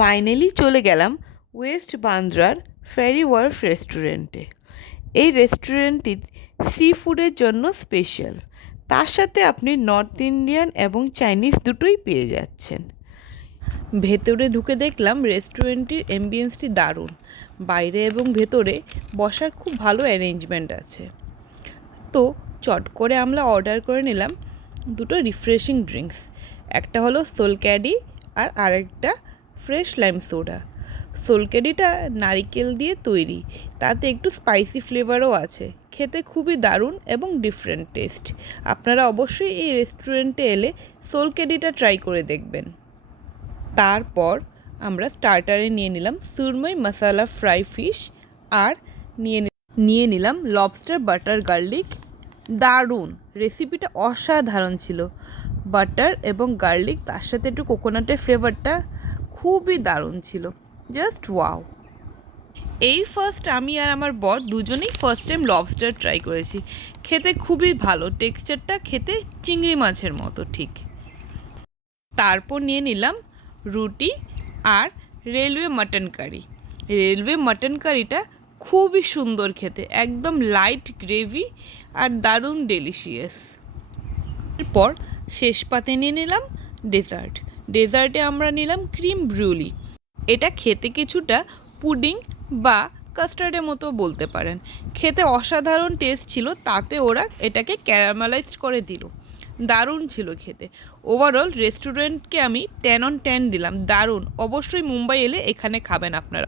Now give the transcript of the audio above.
Finally চলে গেলাম West বান্দ্রার ফেরি wharf রেস্টুরেন্টে। এই রেস্টুরেন্টটি সি ফুডের জন্য স্পেশাল, তার সাথে আপনি নর্থ ইন্ডিয়ান এবং চাইনিজ দুটোই পেয়ে যাচ্ছেন। ভেতরে ঢুকে দেখলাম রেস্টুরেন্টটির অ্যাম্বিয়েন্সটি দারুণ, বাইরে এবং ভেতরে বসার খুব ভালো অ্যারেঞ্জমেন্ট আছে। তো চট করে আমরা অর্ডার করে নিলাম দুটো রিফ্রেশিং ড্রিঙ্কস, একটা হলো সোলক্যাডি আর আরেকটা ফ্রেশ লাইম সোডা। সোলক্যাডিটা নারিকেল দিয়ে তৈরি, তাতে একটু স্পাইসি ফ্লেভারও আছে, খেতে খুবই দারুণ এবং ডিফারেন্ট টেস্ট। আপনারা অবশ্যই এই রেস্টুরেন্টে এলে সোলক্যাডিটা ট্রাই করে দেখবেন। তারপর আমরা স্টার্টারে নিয়ে নিলাম সুরমই মশালা ফ্রাই ফিশ আর নিয়ে নিলাম লবস্টার বাটার গার্লিক। দারুণ, রেসিপিটা অসাধারণ ছিল। বাটার এবং গার্লিক তার সাথে একটু কোকোনাটের ফ্লেভারটা খুবই দারুণ ছিল, জাস্ট ওয়াও। এই ফার্স্ট আমি আর আমার বর দুজনেই ফার্স্ট টাইম লবস্টার ট্রাই করেছি, খেতে খুবই ভালো, টেক্সচারটা খেতে চিংড়ি মাছের মতো ঠিক। তারপর নিয়ে নিলাম রুটি আর railway mutton curry. Railway mutton কারিটা খুবই সুন্দর খেতে, একদম লাইট গ্রেভি আর দারুণ ডেলিশিয়াস। এরপর শেষ পাতে নিয়ে নিলাম ডেজার্টে আমরা নিলাম ক্রিম ব্রুলি। এটা খেতে কিছুটা পুডিং বা কাস্টার্ডের মতো বলতে পারেন, খেতে অসাধারণ টেস্ট ছিল, তাতে ওরা এটাকে ক্যারামেলাইজড করে দিল, দারুণ ছিল খেতে। ওভারঅল রেস্টুরেন্টকে আমি 10 on 10 দিলাম, দারুণ। অবশ্যই মুম্বাই এলে এখানে খাবেন আপনারা।